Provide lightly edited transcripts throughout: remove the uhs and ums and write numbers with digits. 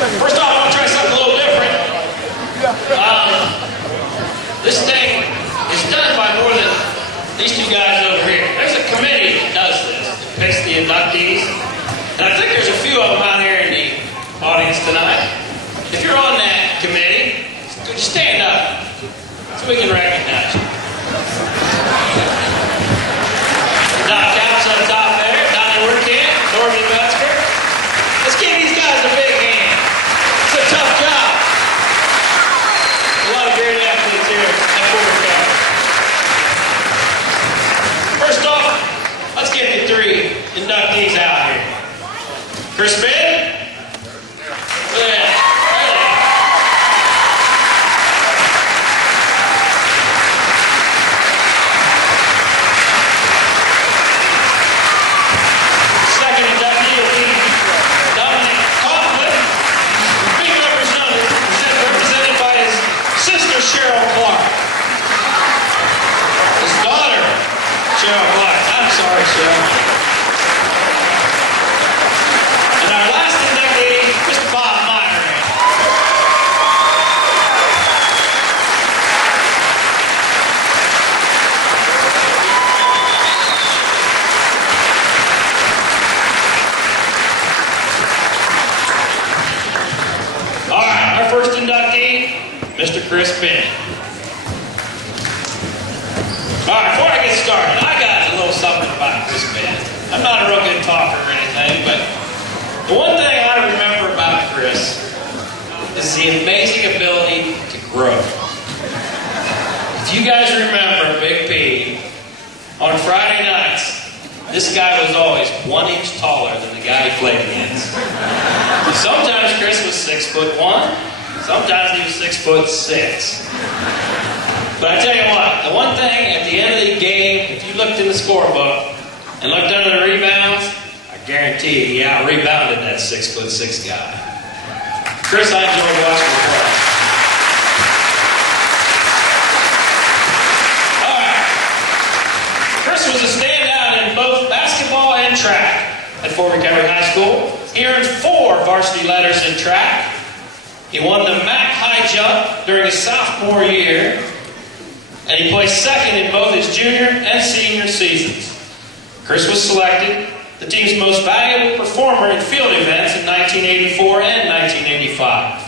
First off, I'm going to try something a little different. This thing is done by more than these two guys over here. There's a committee that does this, that picks the inductees. And I think there's a few of them out here in the audience tonight. If you're on that committee, could you stand up so we can recognize you? Doc Capps on top there, Donnie Workamp, Norman Metzger. Let's give these guys a big hand. It's a tough job. A lot of great athletes here at Fort County. First off, let's get the three inductees out here. Chris Finn. Cheryl Clark. His daughter, Cheryl Clark. I'm sorry, Cheryl. And our last inductee, Mr. Bob Meyer. All right, our first inductee, Mr. Chris Finn. All right, before I get started, I got a little something about Chris Finn. I'm not a real good talker or anything, but the one thing I remember about Chris is the amazing ability to grow. If you guys remember Big P, on Friday nights, this guy was always 1 inch taller than the guy he played against. Sometimes Chris was 6'1". Sometimes he was 6'6". But I tell you what, the one thing at the end of the game, if you looked in the scorebook and looked under the rebounds, I guarantee you he out-rebounded that 6'6" guy. Chris, I enjoyed watching you play. All right. Chris was a standout in both basketball and track at Fort Recovery High School. He earned 4 varsity letters in track. He won the MAC high jump during his sophomore year, and he placed second in both his junior and senior seasons. Chris was selected the team's most valuable performer in field events in 1984 and 1985.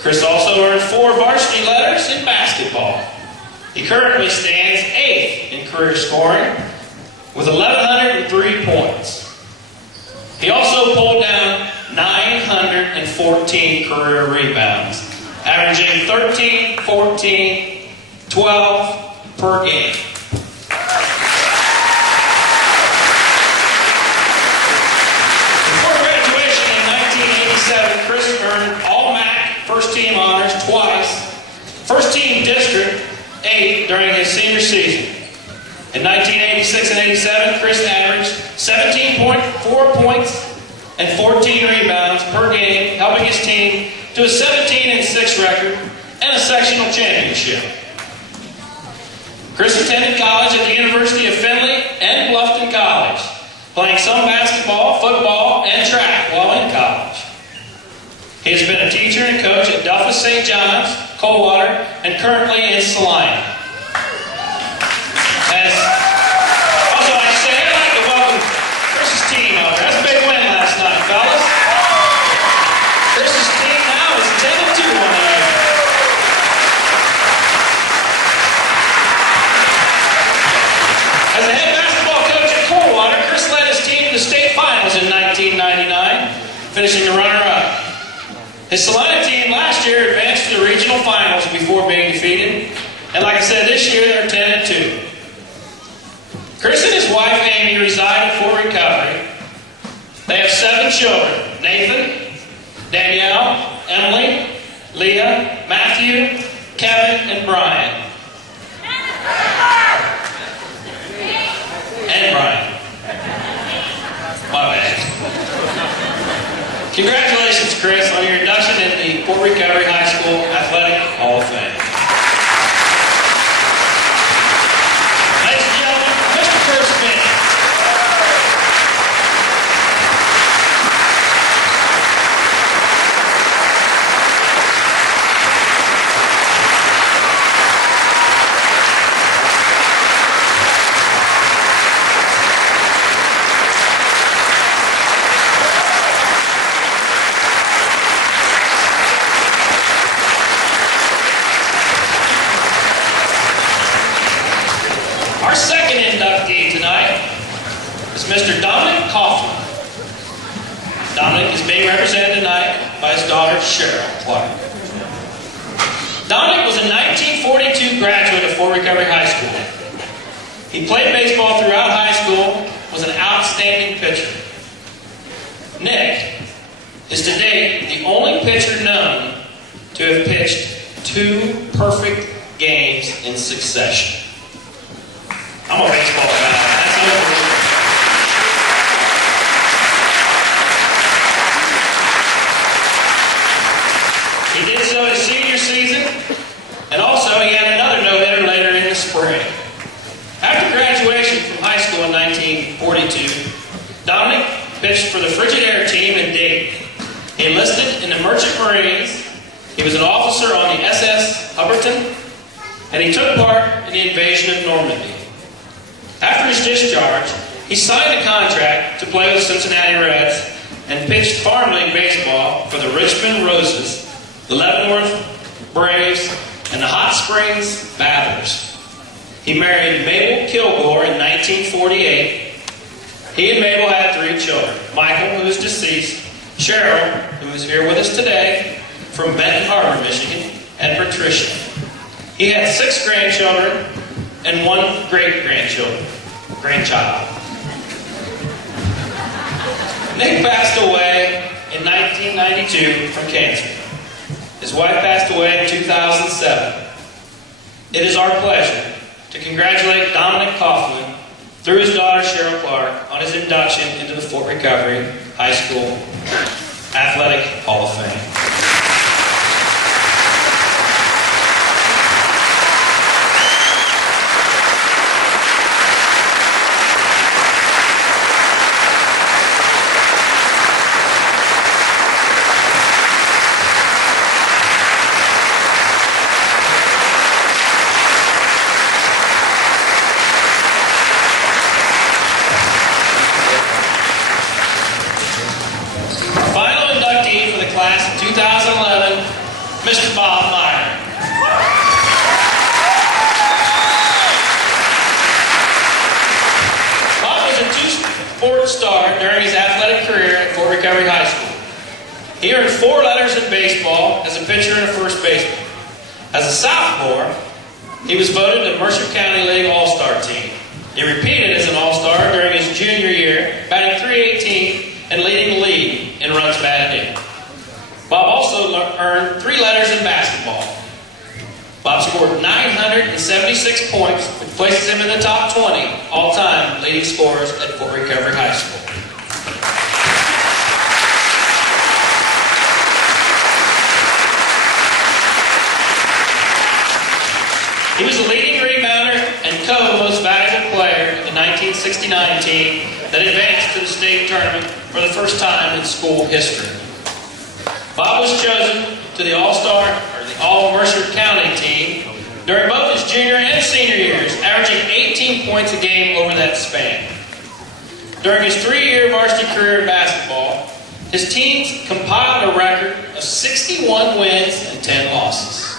Chris also earned 4 varsity letters in basketball. He currently stands 8th in career scoring with 1,103 points. He also pulled down 914 career rebounds, averaging 13, 14, 12 per game. Before graduation in 1987, Chris earned All-MAC first-team honors twice, first-team district 8 during his senior season. In 1986 and 87, Chris averaged 17.4 points and 14 rebounds per game, helping his team to a 17-6 record and a sectional championship. Chris attended college at the University of Findlay and Bluffton College, playing some basketball, football, and track while in college. He has been a teacher and coach at Delphos St. John's, Coldwater, and currently in Salina. As also I say, I'd like to welcome Chris's team over. That's a big win last night, fellas. Chris's team now is 10-2 on the year. As a head basketball coach at Coldwater, Chris led his team to the state finals in 1999, finishing the runner-up. His Salina team last year advanced to the regional finals before being defeated, and like I said, this year they're 10-2. Chris and his wife Amy reside in Fort Recovery. They have 7 children: Nathan, Danielle, Emily, Leah, Matthew, Kevin, and Brian. And Brian. My bad. Congratulations, Chris, on your induction in the Fort Recovery High School Athletic Hall of Fame. Ladies and gentlemen, Mr. Chris Finn. Mr. Dominic Coughlin. Dominic is being represented tonight by his daughter, Cheryl Clark. Dominic was a 1942 graduate of Fort Recovery High School. He played baseball throughout high school, was an outstanding pitcher. Nick is to date the only pitcher known to have pitched 2 perfect games in succession. I'm a baseball guy. That's unbelievable. He did so his senior season, and also he had another no-hitter later in the spring. After graduation from high school in 1942, Dominic pitched for the Frigidaire team in Dayton. He enlisted in the Merchant Marines. He was an officer on the SS Hubbardton, and he took part in the invasion of Normandy. After his discharge, he signed a contract to play with the Cincinnati Reds and pitched farm league baseball for the Richmond Roses, the Leavenworth Braves, and the Hot Springs Bathers. He married Mabel Kilgore in 1948. He and Mabel had 3 children: Michael, who is deceased, Cheryl, who is here with us today from Benton Harbor, Michigan, and Patricia. He had 6 grandchildren and 1 grandchild. Nick passed away in 1992 from cancer. His wife passed away in 2007. It is our pleasure to congratulate Dominic Coughlin through his daughter Cheryl Clark on his induction into the Fort Recovery High School Athletic Hall of Fame. Class of 2011, Mr. Bob Meyer. Bob was a 2-sport star during his athletic career at Fort Recovery High School. He earned 4 letters in baseball as a pitcher and a first baseman. As a sophomore, he was voted to Mercer County League All-Star team. He repeated as an All-Star during his junior year, batting .318 and leading the league in runs batted in. Bob also earned 3 letters in basketball. Bob scored 976 points, which places him in the top 20 all-time leading scorers at Fort Recovery High School. He was the leading rebounder and co-most valuable player of the 1969 team that advanced to the state tournament for the first time in school history. Bob was chosen to the All-Star, or the All-Mercer County team during both his junior and senior years, averaging 18 points a game over that span. During his 3-year varsity career in basketball, his teams compiled a record of 61 wins and 10 losses.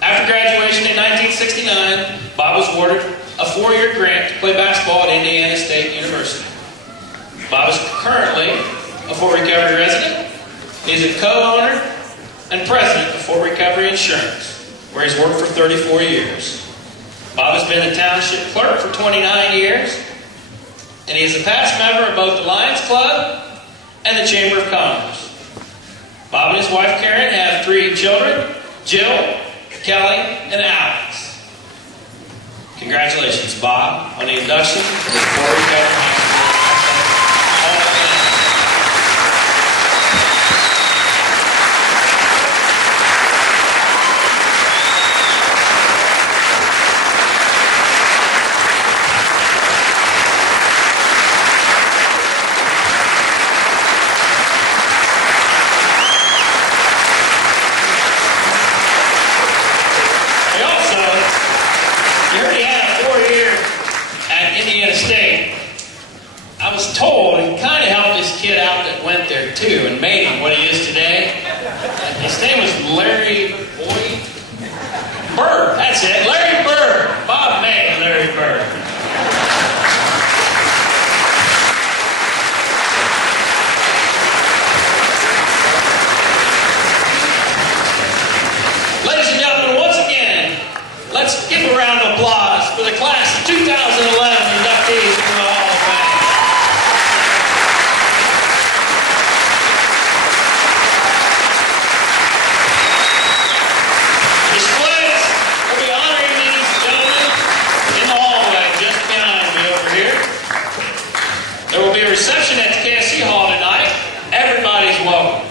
After graduation in 1969, Bob was awarded a 4-year grant to play basketball at Indiana State University. Bob is currently a Fort Recovery resident. He's a co-owner and president of Fort Recovery Insurance, where he's worked for 34 years. Bob has been a township clerk for 29 years, and he is a past member of both the Lions Club and the Chamber of Commerce. Bob and his wife Karen have 3 children: Jill, Kelly, and Alex. Congratulations, Bob, on the induction to the Fort Recovery High School.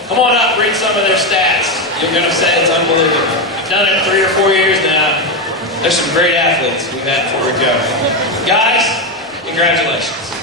Come on up, read some of their stats. You're going to say it's unbelievable. I've done it 3 or 4 years now. There's some great athletes we've had before we go. Guys, congratulations.